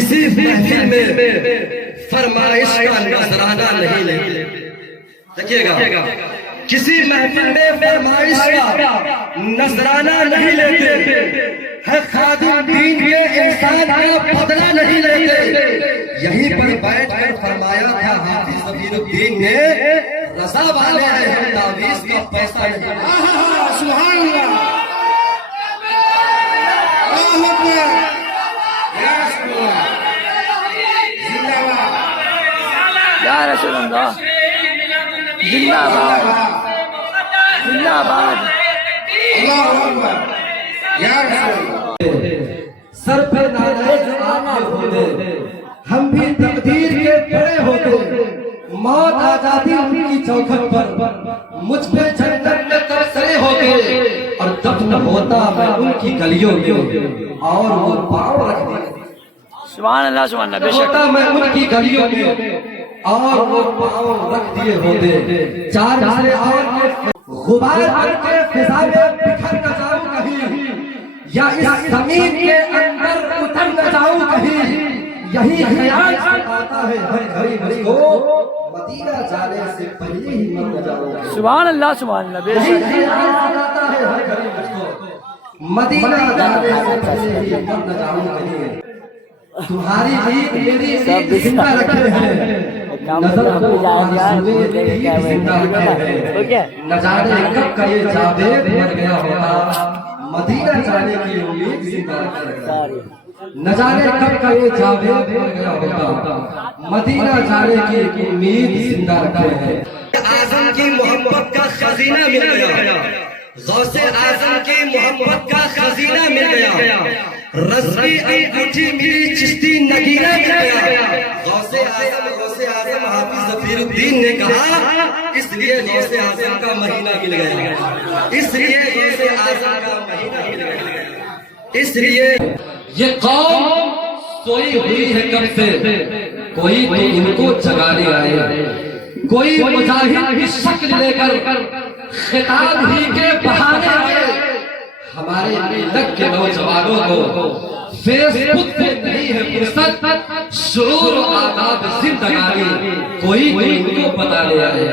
کسی محفل میں فرمائش کا نذرانہ نہیں لیتے. دیکھیے گا کسی محفل میں فرمائش کا نذرانہ نہیں لیتے. ہے خادم دین کے انسان کا بدلہ نہیں لیتے. یہیں پر بیٹھ کر فرمایا تھا حافظ ظفیر الدین نے رضا والے ہیں ہم تعویذ کا پیسہ نہیں. سبحان اللہ. اللہ اکبر. یا رسول اللہ. زندہ باد. یا رسول اللہ. زندہ باد. زندہ باد. اللہ اکبر. یا رسول اللہ. سر پہ نالے جوان ہوتے ہم بھی تقدیر کے بڑے ہوتے. موت آ جاتی ان کی چوکھٹ پر مجھ پہ جنت میں تبصرے ہوتے اور دفن ہوتا میں ان کی گلیوں میں اور وہ پاؤں رکھ دیتے. سبحان اللہ سبحان اللہ. بے شک ہوتا میں ان کی گلیوں میں اور وہ پاؤں رکھ دیے ہوتے. چار ہزارے اور کے غبار بن کے فضا میں بکھر نہ جاؤں کہیں یا اس زمین کے اندر اتر نہ جاؤں کہیں. یہی خیال آتا ہے ہر گھڑی گھڑی کو مدینہ جانے سے پہلے ہی مر نہ جاؤں کہیں. سبحان اللہ سبحان اللہ. بے یہی شک خیال آتا ہے ہر گھڑی گھڑی کو مدینہ جانے سے پہلے ہی مر نہ جاؤں کہیں. تمہاری عید میری عید زندہ رکھے ہیں. نظر کو زندہ رکھے ہیں. نہ جانے کب کا یہ جاوید مر گیا ہوتا. مدینہ جانے کی امید زندہ رکھے. نہ جانے کب کا یہ جاوید مر گیا ہوتا. مدینہ جانے کی امید زندہ رکھے ہیں. اعظم کی محبت کا خزینہ مل گیا. غوث اعظم کی محبت کا خزینہ مل گیا. رضوی انگوٹھی ملی چشتی نگینہ مل گیا. غوث اعظم حافظ ظفیر الدین نے کہا اس لیے غوث اعظم کا مہینہ مل گیا. اس لیے غوث اعظم کا مہینہ مل گیا. اس لیے یہ قوم سوئی ہوئی ہے کب سے کوئی تو ان کو جگانے آئے. کوئی مجاہد کی شکل لے کر خطاب ہی کے بہانے آئے. ہمارے ملت کے نوجوانوں کو فیس بک پہ نہیں ہے فرصت. شعور و آداب زندگانی کوئی ان کو بتانے آئے.